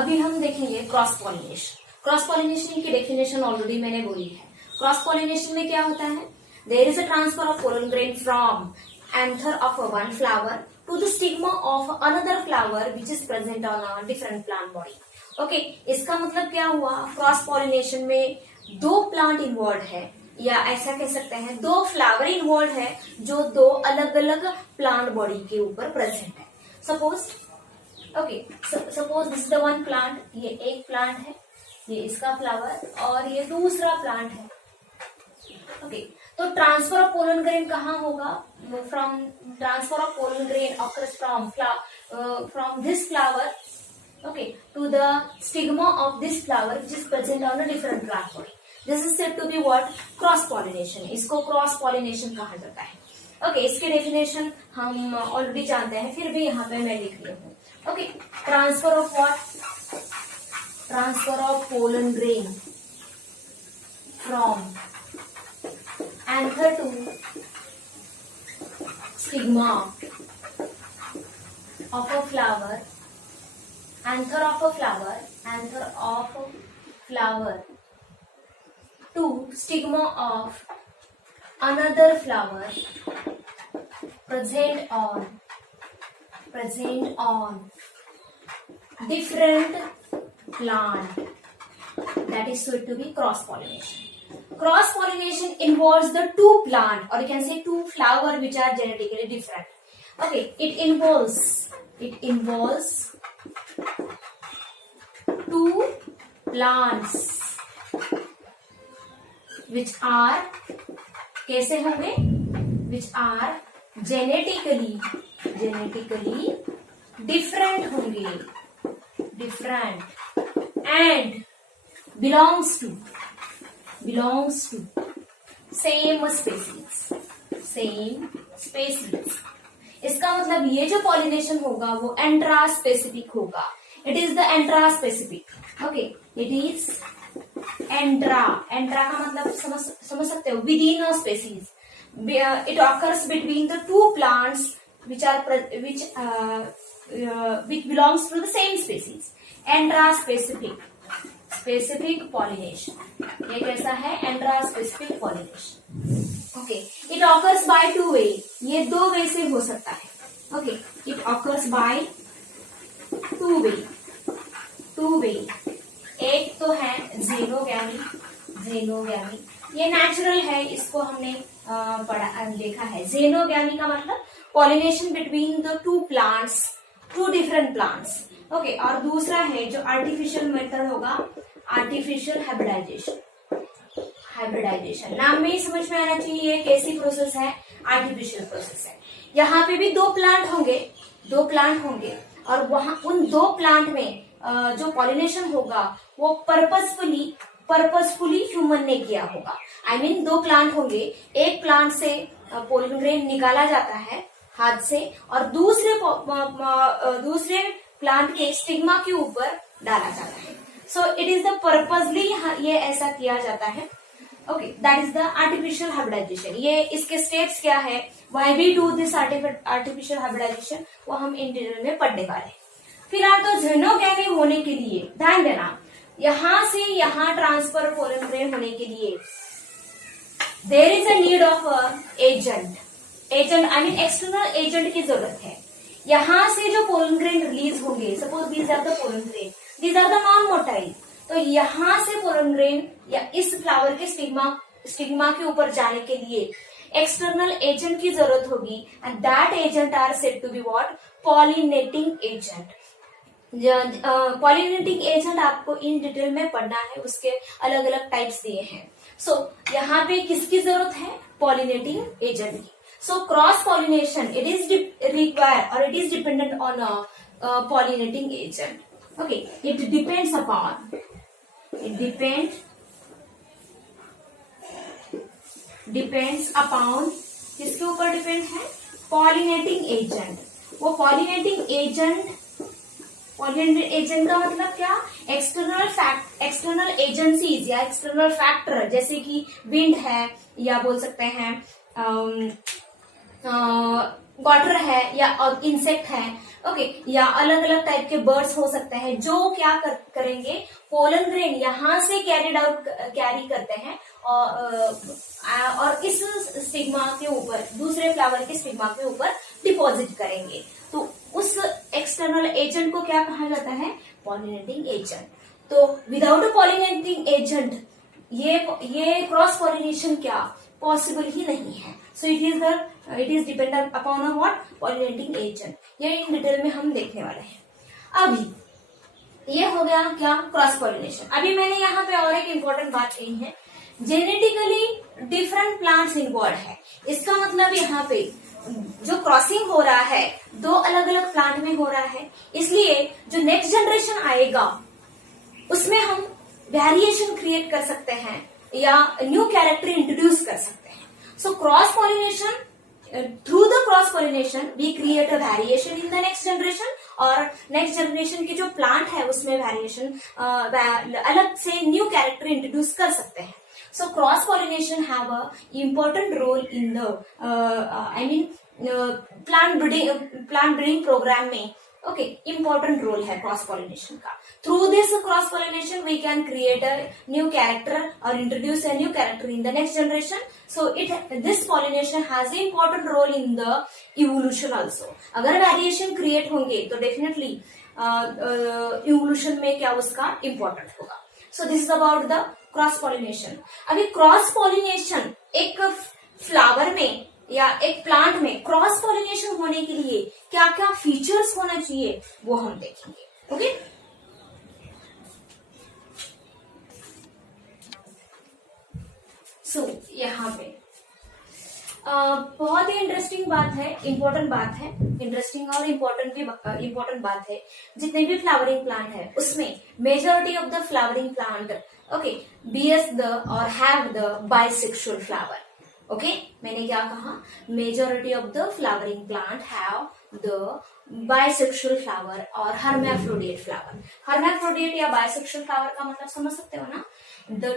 अभी हम देखेंगे क्रॉस पॉलिनेशन। क्रॉस पॉलिनेशन की डेफिनेशन ऑलरेडी मैंने बोली है। क्रॉस पॉलिनेशन में क्या होता है? There is a transfer of pollen grain from anther of one flower to the stigma of another flower which is present on a different plant body. Okay, इसका मतलब क्या हुआ? क्रॉस पॉलिनेशन में दो प्लांट इन्वॉल्व है, या ऐसा कह सकते हैं दो फ्लावर इन्वॉल्व है जो दो अलग अलग प्लांट बॉडी के ऊपर प्रेजेंट है। Suppose this is the one plant, ये एक प्लांट है, ये इसका फ्लावर, और ये दूसरा प्लांट है। ओके, तो ट्रांसफर ऑफ पोलन ग्रेन कहाँ होगा? From transfer of pollen grain occurs from this flower to the stigma of this flower which is present on a different plant body. This is said to be what? Cross pollination. इसको cross pollination कहा जाता है। Okay, इसके definition हम already जानते हैं, फिर भी यहाँ पे मैं लिख रही हूँ। Okay, transfer of what? Transfer of pollen grain from anther to stigma of a flower, anther of a flower to stigma of another flower present on different plant, that is said to be cross pollination. Cross pollination involves the two plant, or you can say two flower which are genetically different. Okay, it involves two plants which are कैसे होंगे? which are genetically different होंगे, and belongs to same species. इसका मतलब ये जो pollination होगा वो intra specific होगा। It is the intra specific. Okay, it is intra का मतलब समझ सकते हो, within a species. It occurs between the two plants which belongs to the same species. Intra specific pollination, ये कैसा है? Intra specific pollination. Okay, it occurs by two way, ये दो वे से हो सकता है। Okay, it occurs by two way. एक तो है जेनोगैमी, ये नेचुरल है, इसको हमने देखा है। जेनोगैमी का मतलब pollination between the two plants, two different plants. Okay, और दूसरा है जो आर्टिफिशियल मेथड होगा, आर्टिफिशियल हाइब्रिडाइजेशन। नाम में ही समझ में आना चाहिए ये कैसी प्रोसेस है, आर्टिफिशियल प्रोसेस है। यहाँ पे भी दो प्लांट होंगे और वहां उन दो प्लांट में जो पॉलिनेशन होगा वो पर्पसफुली ह्यूमन ने किया होगा। आई मीन दो प्लांट होंगे, एक प्लांट से पोलन ग्रेन निकाला जाता है हाथ से और दूसरे प्लांट के स्टिग्मा के ऊपर डाला जाता है। So it is the purposely ये ऐसा किया जाता है। Okay, that is the artificial hybridization. ये इसके स्टेप्स क्या है, why we do this artificial hybridization, वो हम इन डिटेल में पढ़ने वाले हैं। फिलहाल तो जेनोगैमी होने के लिए ध्यान देना, यहां से यहां ट्रांसफर पोलन ग्रेन होने के लिए there is a need of agent I mean external agent की जरूरत है। यहां से जो पोलन ग्रेन रिलीज होंगे, suppose these are the pollen grain, these are the non motile, तो यहां से पोलन ग्रेन या इस फ्लावर के स्टिग्मा के ऊपर जाने के लिए एक्सटर्नल एजेंट की जरूरत होगी, and that agent are said to be what? Pollinating agent. Pollinating agent आपको इन डिटेल में पढ़ना है, उसके अलग अलग टाइप्स दिए हैं। सो यहाँ पे किसकी जरूरत है? पॉलिनेटिंग एजेंट की। So cross pollination it is require और it is dependent on pollinating agent. Okay, it depends upon किसके ऊपर डिपेंड है? Pollinating agent. वो पॉलिनेटिंग एजेंट का मतलब क्या? एक्सटर्नल एजेंसीज या एक्सटर्नल फैक्टर, जैसे कि विंड है, या बोल सकते हैं वाटर है या इंसेक्ट है, ओके, या अलग अलग टाइप के बर्ड्स हो सकते हैं जो क्या करेंगे, पोलन ग्रेन यहाँ से कैरी करते हैं और इस स्टिग्मा के ऊपर, दूसरे फ्लावर के स्टिग्मा के ऊपर डिपॉजिट करेंगे। तो उस एक्सटर्नल एजेंट को क्या कहा जाता है, पॉलिनेटिंग एजेंट। तो विदाउट पॉलिनेटिंग एजेंट ये क्रॉस पॉलिनेशन क्या पॉसिबल ही नहीं है। So it is dependent upon what, pollinating agent. ये इन डिटेल में हम देखने वाले हैं। अभी ये हो गया क्या, क्रॉस पॉलिनेशन। अभी मैंने यहाँ पे और एक इम्पोर्टेंट बात कही है, जेनेटिकली डिफरेंट प्लांट्स इन्वॉल्व है। इसका मतलब यहाँ पे जो क्रॉसिंग हो रहा है दो अलग अलग प्लांट में हो रहा है, इसलिए जो नेक्स्ट जनरेशन आएगा उसमें हम वेरिएशन क्रिएट कर सकते हैं या न्यू कैरेक्टर इंट्रोड्यूस कर सकते हैं। So cross pollination, through the cross pollination we create a variation in the next generation, और नेक्स्ट जनरेशन की जो प्लांट है उसमें वेरिएशन अलग से न्यू कैरेक्टर इंट्रोड्यूस कर सकते हैं। So cross pollination have a important role in the plant breeding program में, okay, important role है cross pollination का। Through this cross pollination we can create a new character or introduce a new character in the next generation. So this pollination has an important role in the evolution also. अगर variation create होंगे तो definitely evolution में क्या उसका important होगा। So this is about the cross pollination. अभी cross pollination एक flower में या एक प्लांट में क्रॉस पॉलिनेशन होने के लिए क्या क्या फीचर्स होना चाहिए वो हम देखेंगे। ओके, सो यहाँ पे बहुत ही इंटरेस्टिंग बात है, इंपॉर्टेंट बात है, इंटरेस्टिंग और इम्पोर्टेंट बात है। जितने भी फ्लावरिंग प्लांट है उसमें majority of the flowering plant okay bears the or have the bisexual flower. Okay, मैंने क्या कहा, majority of the flowering plant have the bisexual flower और हर्माफ्रोडिएट फ्लावर। हर्माफ्रोडिएट या बाइसेक्सुअल फ्लावर का मतलब समझ सकते हो ना, the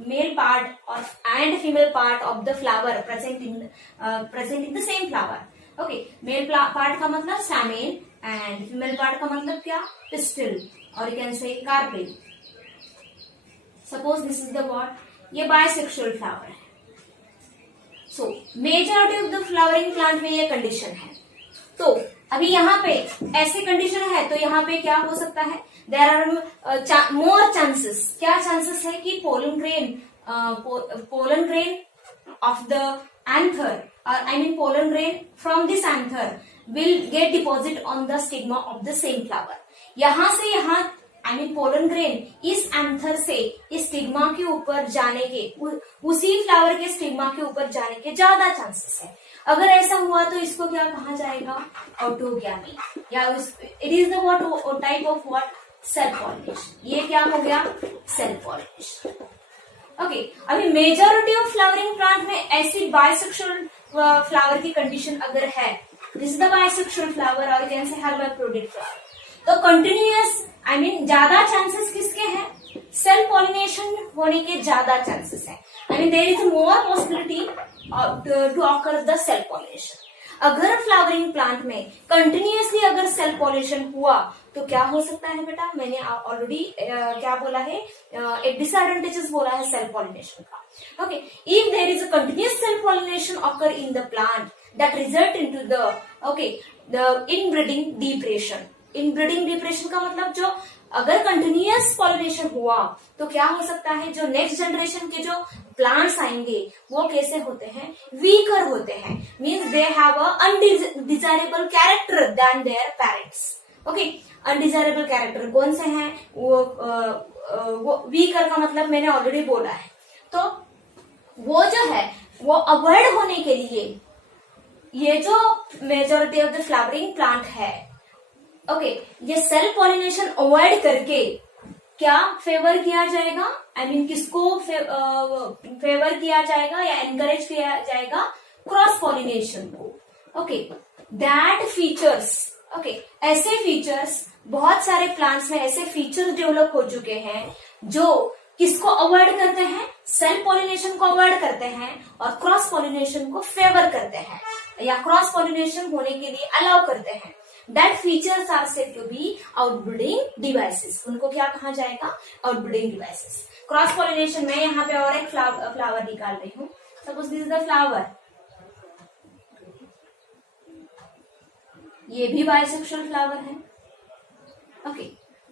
male part or and female part of the flower present in the same flower. Okay, male part का मतलब stamen and female part का मतलब क्या, pistil or you can say carpel. Suppose this is the what, ये bisexual flower है। So majority of the flowering plant में ये condition है। तो अभी यहाँ पे ऐसे कंडीशन है तो यहाँ पे क्या हो सकता है, देर आर मोर चांसेस, क्या चांसेस है कि pollen grain of the anther, I mean pollen grain from this anther will get deposit on the stigma of the same flower. यहाँ से यहाँ आई मीन पोलन ग्रेन इस anther से इस stigma के ऊपर जाने के, उसी फ्लावर के स्टिग्मा के ऊपर जाने के ज्यादा चांसेस है। अगर ऐसा हुआ तो इसको क्या कहा जाएगा, ऑटोगैमी, या it is the what type of what, self pollination. ये क्या हो गया, सेल्फ पॉलिनेशन। ओके, अभी मेजॉरिटी ऑफ फ्लावरिंग प्लांट में ऐसी बाइसेक्सुअल फ्लावर की कंडीशन अगर है, this is the bisexual flower और कैन से हर्माफ्रोडिएट फ्लावर, तो कंटिन्यूअस आई मीन ज्यादा चांसेस किसके हैं, सेल्फ पॉलिनेशन होने के ज्यादा चांसेस है। I mean there is more possibility to occur the self pollination. अगर फ्लावरिंग प्लांट में कंटिन्यूअसली अगर सेल्फ पॉलिनेशन हुआ तो क्या हो सकता है बेटा, मैंने ऑलरेडी क्या बोला है, एक डिसएडवांटेजेस बोला है सेल्फ पॉलिनेशन का। Okay, if there is a continuous self pollination occur in the plant that result into the inbreeding depression. Inbreeding depression का मतलब जो अगर कंटिन्यूअस पॉलिनेशन हुआ तो क्या हो सकता है, जो नेक्स्ट जनरेशन के जो प्लांट्स आएंगे वो कैसे होते हैं, वीकर होते हैं, means they have a undesirable character then their parents. Okay, undesirable character कौन से हैं, वो वीकर का मतलब मैंने ऑलरेडी बोला है। तो वो जो है वो अवॉइड होने के लिए ये जो majority of the flowering plant है, ओके, ये सेल्फ पॉलिनेशन अवॉइड करके क्या फेवर किया जाएगा, आई मीन किसको फेवर किया जाएगा या एनकरेज किया जाएगा, क्रॉस पॉलिनेशन को। ओके, दैट फीचर्स, ओके, ऐसे फीचर्स बहुत सारे प्लांट्स में ऐसे फीचर्स डेवलप हो चुके हैं जो किसको अवॉइड करते हैं? सेल्फ पॉलिनेशन को अवॉइड करते हैं और क्रॉस पॉलिनेशन को फेवर करते हैं या क्रॉस पॉलिनेशन होने के लिए अलाउ करते हैं। That features are said to be outbreeding devices. उनको क्या कहा जाएगा? Outbreeding devices. क्रॉस पॉलिनेशन में यहाँ पे और एक फ्लावर निकाल रही हूँ। Suppose this is the flower, ये भी बाइसेक्सुअल फ्लावर है। ओके,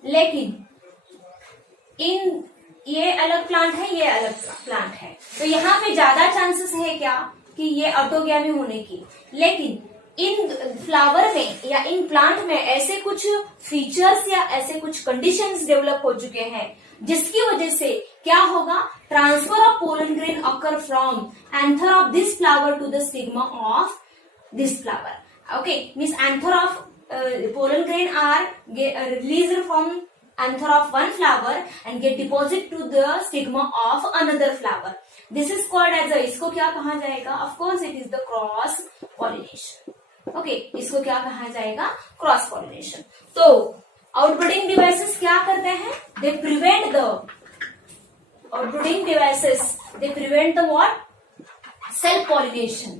लेकिन इन ये अलग प्लांट है, ये अलग प्लांट है, तो यहाँ पे ज्यादा चांसेस है क्या कि ये ऑटोगैमी होने की। लेकिन इन फ्लावर में या इन प्लांट में ऐसे कुछ फीचर्स या ऐसे कुछ कंडीशंस डेवलप हो चुके हैं जिसकी वजह से क्या होगा? Transfer of pollen grain occur from anther of this flower to the stigma of this flower. Okay, means anther of pollen grain are released from anther of one flower and get deposit to the stigma of another flower. This is called as a, इसको क्या कहा जाएगा? Of course it is the cross pollination. Okay, इसको क्या कहा जाएगा? Cross pollination. तो outbreeding devices क्या करते हैं? They prevent the outbreeding devices. They prevent the what? Self pollination.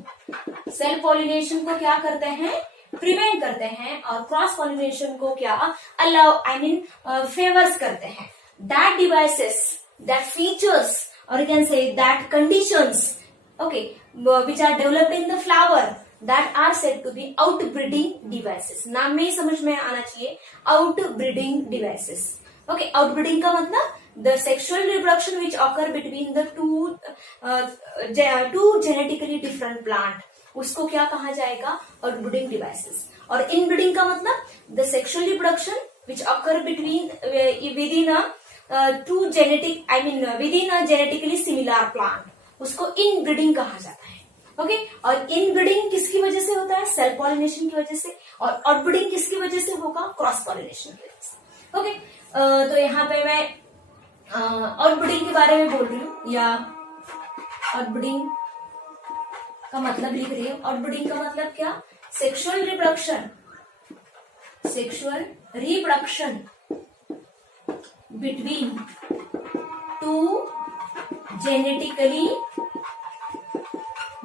Self pollination को क्या करते हैं? प्रिवेंट करते हैं और क्रॉस पॉलिनेशन को क्या अलाउ फेवर्स करते हैं। दैट डिवाइसेस, दैट फीचर्स और you can say that conditions, okay, which are developed in the flower, that are said to be outbreeding devices. नाम में ही समझ में आना चाहिए, आउटब्रीडिंग डिवाइसेस। ओके, आउटब्रीडिंग का मतलब the sexual reproduction which occur between the to genetically different plant, उसको क्या कहा जाएगा? Outbreeding devices. और इनब्रीडिंग का मतलब the sexual reproduction which occur between within two genetic within a genetically similar plant, उसको इनब्रीडिंग कहा जाता है। ओके, और इनब्रीडिंग किसकी वजह से होता है? सेल्फ पॉलिनेशन की वजह से। और आउटब्रीडिंग किसकी वजह से होगा? क्रॉस पॉलिनेशन की वजह से। ओके, तो यहाँ पे मैं आउटब्रीडिंग के बारे में बोल रही हूँ या आउटब्रीडिंग का मतलब लिख रही हूं। आउटब्रीडिंग का मतलब क्या? Sexual reproduction, sexual reproduction between two genetically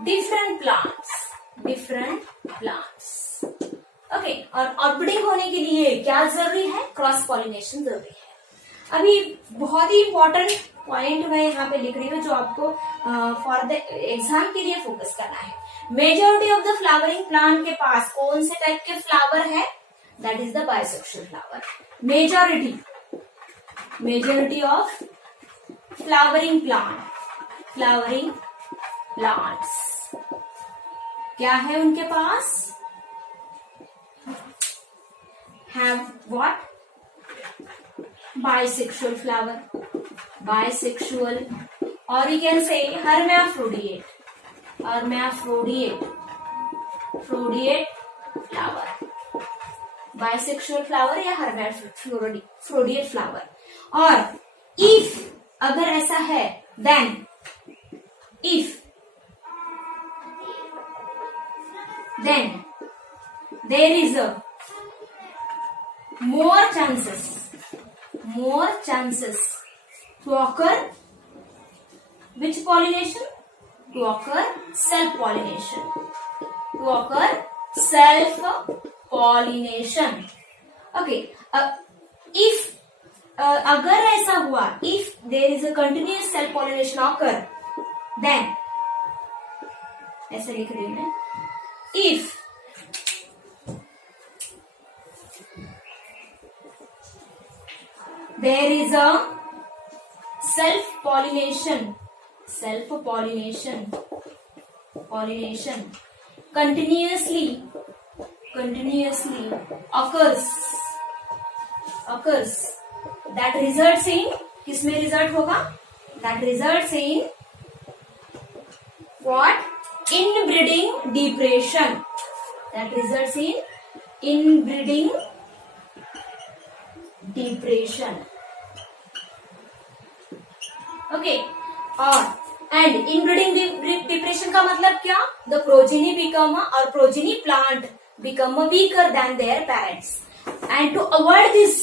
different plants. Okay, और आउटब्रीडिंग होने के लिए क्या जरूरी है? क्रॉस पॉलिनेशन जरूरी है। अभी बहुत ही इंपॉर्टेंट पॉइंट मैं यहाँ पे लिख रही हूँ जो आपको फॉर द एग्जाम के लिए फोकस करना है। Majority of the flowering plant के पास कौन से टाइप के फ्लावर है? That is the bisexual flower. Majority of flowering plants क्या है उनके पास? Have what? bisexual flower, bisexual, or you can say hermaphrodite flower, bisexual flower या hermaphrodite flower। और if अगर ऐसा है then there is a more chances to occur which pollination? To occur self pollination। Okay, if अगर ऐसा हुआ, if there is a continuous self pollination occur, then ऐसा लिख रही हूं मैं, if there is a self pollination continuously occurs that results in, किसमें result होगा? that results in what? Inbreeding depression, that results in inbreeding depression। Okay, और and inbreeding depression का मतलब क्या? द प्रोजेनी बिकम और progeny plant become weaker than their parents, and to avoid this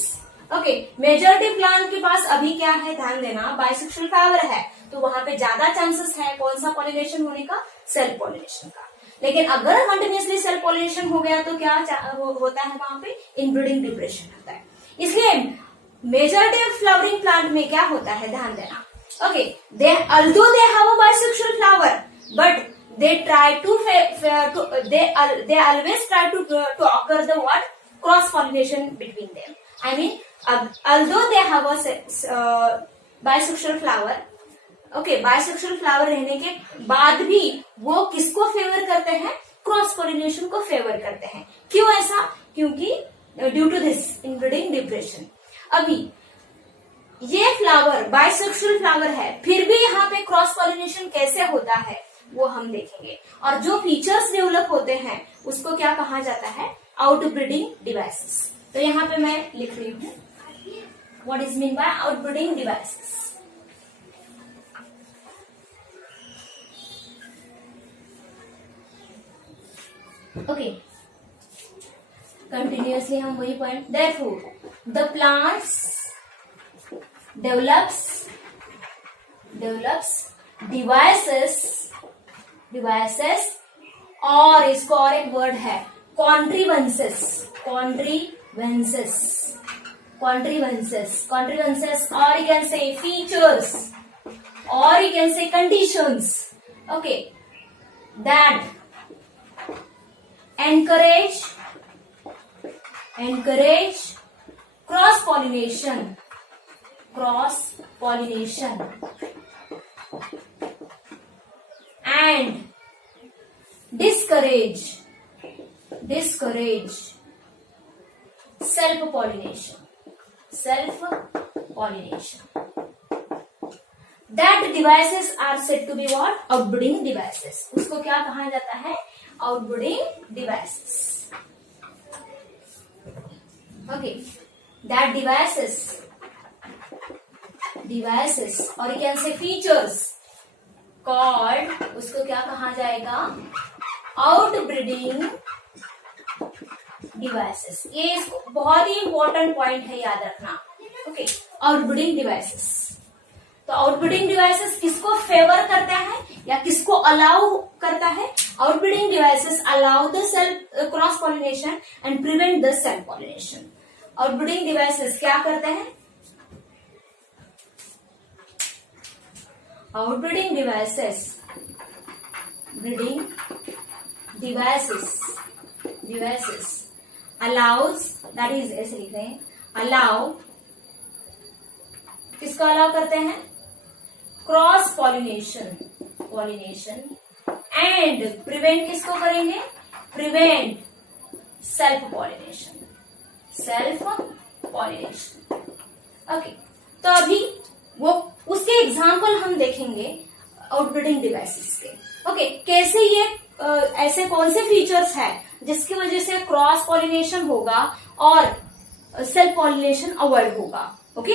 okay, majority plant के पास अभी क्या है, ध्यान देना, बाइसेक्सुअल फ्लावर है, तो वहां पे ज्यादा चांसेस है कौन सा पॉलिनेशन होने का, सेल्फ पॉलिनेशन का। लेकिन अगर कंटिन्यूसली सेल्फ पॉलिनेशन हो गया तो क्या होता है, वहां पे इनब्रीडिंग डिप्रेशन होता है। इसलिए मेजॉरिटी ऑफ फ्लावरिंग प्लांट में क्या होता है, ध्यान देना। Okay, although they have a bisexual flower, but they try to they always try to occur the what, cross pollination between them. I mean, although they have a bisexual flower, okay, bisexual flower रहने के बाद भी वो किसको favour करते हैं, cross pollination को favour करते हैं। क्यों ऐसा, क्योंकि due to this inbreeding depression. अभी ये फ्लावर बाइसेक्सुअल फ्लावर है, फिर भी यहाँ पे क्रॉस पॉलिनेशन कैसे होता है वो हम देखेंगे, और जो फीचर्स डेवलप होते हैं उसको क्या कहा जाता है, आउटब्रीडिंग डिवाइसेस। तो यहाँ पे मैं लिख रही हूँ, what is mean by outbreeding devices. Okay, continuously हम वही point, therefore the plants develops devices और इसको और एक वर्ड है contrivances or you can say features or you can say conditions, okay, that encourage cross pollination and discourage self pollination. That devices are said to be what, outbreeding devices. उसको क्या कहा जाता है, outbreeding devices. Okay, that devices or you can say features called, उसको क्या कहा जाएगा, outbreeding devices. ये इसको बहुत ही इंपॉर्टेंट पॉइंट है, याद रखना। Okay, outbreeding devices. तो आउटब्रीडिंग डिवाइसेस किसको फेवर करता है या किसको अलाउ करता है, outbreeding devices allow the self cross pollination and prevent the self pollination. Outbreeding devices क्या करते हैं, outbreeding devices allows, that is ऐसे लिख रहे हैं, allow किसको अलाउ करते हैं, क्रॉस पॉलिनेशन एंड प्रिवेंट किसको करेंगे, प्रिवेंट सेल्फ पॉलिनेशन। ओके, तो अभी वो उसके एग्जाम्पल हम देखेंगे आउटब्रीडिंग डिवाइसेस के। ओके, कैसे ये ऐसे कौन से फीचर्स है जिसकी वजह से क्रॉस पॉलिनेशन होगा और सेल्फ पॉलिनेशन अवॉइड होगा। ओके,